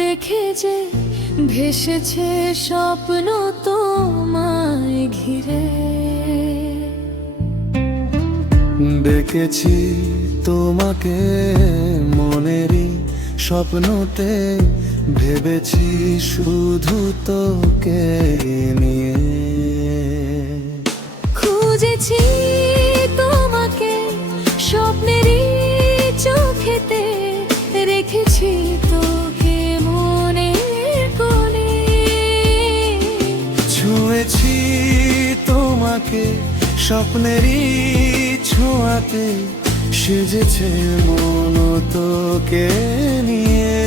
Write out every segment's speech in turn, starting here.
দেখে যে ভেসেছে স্বপ্ন তোমায় ঘিরে। দেখেছি তোমাকে মনেরই স্বপ্নতে, ভেবেছি শুধু তোকে নিয়ে। খুঁজেছি তোমাকে স্বপ্নেরই চোখেতে, রেখেছি তোকে মনের কোণে। ছুঁয়েছি তোমাকে স্বপ্নেরই ছোঁয়াতে, সেজেছে মন তোকে নিয়ে।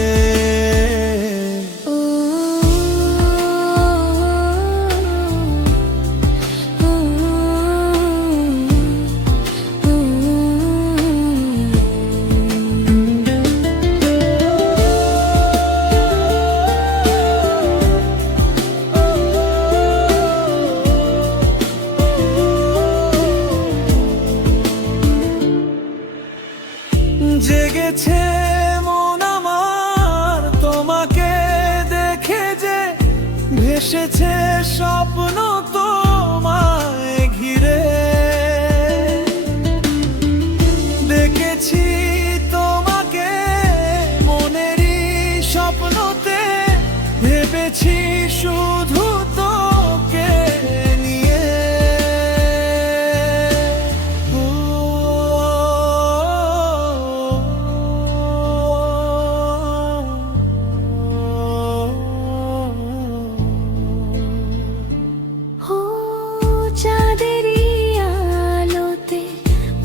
জেগেছে মন আমার তোমাকে দেখে যে, ভেসেছে স্বপ্ন তোমায় ঘিরে। দেখেছি তোমাকে মনেরই স্বপ্নতে, ভেবেছি শুধু তোকে নিয়ে। চাঁদেরই আলোতে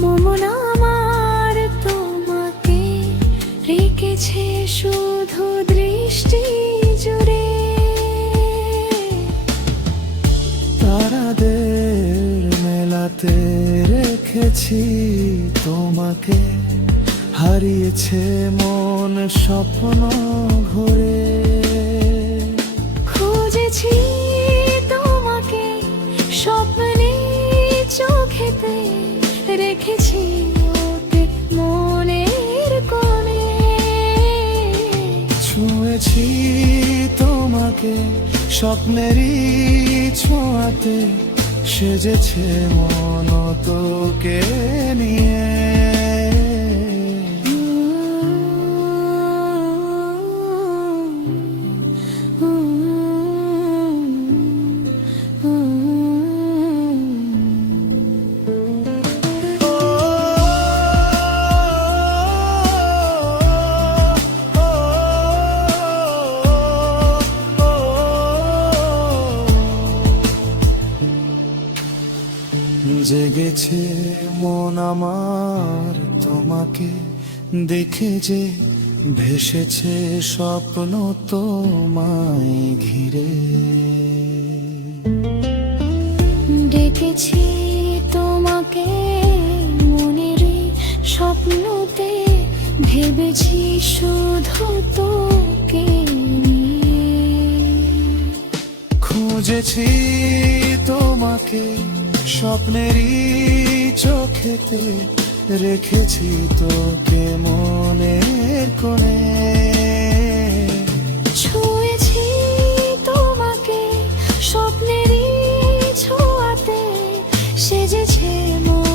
মন আমার তোমাকে রেখেছে শুধু দৃষ্টি জুড়ে। তারাদের মেলাতে রেখেছি তোমাকে, হারিয়েছে মন স্বপ্ন ঘুরে। খুঁজেছি তোমাকে স্বপ্নে চোখেতে, রেখেছি ওকে মনের কোণে। ছুঁয়েছি তোমাকে স্বপ্নেরই ছোঁয়াতে, সেজেছে মন তোকে নিয়ে। জেগেছে মন আমার তোমাকে দেখে যে, ভেসেছে স্বপ্ন তোমায় ঘিরে। ডেকেছি তোমাকে মনেরই স্বপ্নতে, ভেবেছি শুধু তোকে নিয়ে। খুঁজেছি তোমাকে স্বপ্নেরই চোখেতে, রেখেছি তোকে মনের কোণে। ছুঁয়েছি তোমাকে স্বপ্নেরই ছোঁয়াতে, সেজেছে মন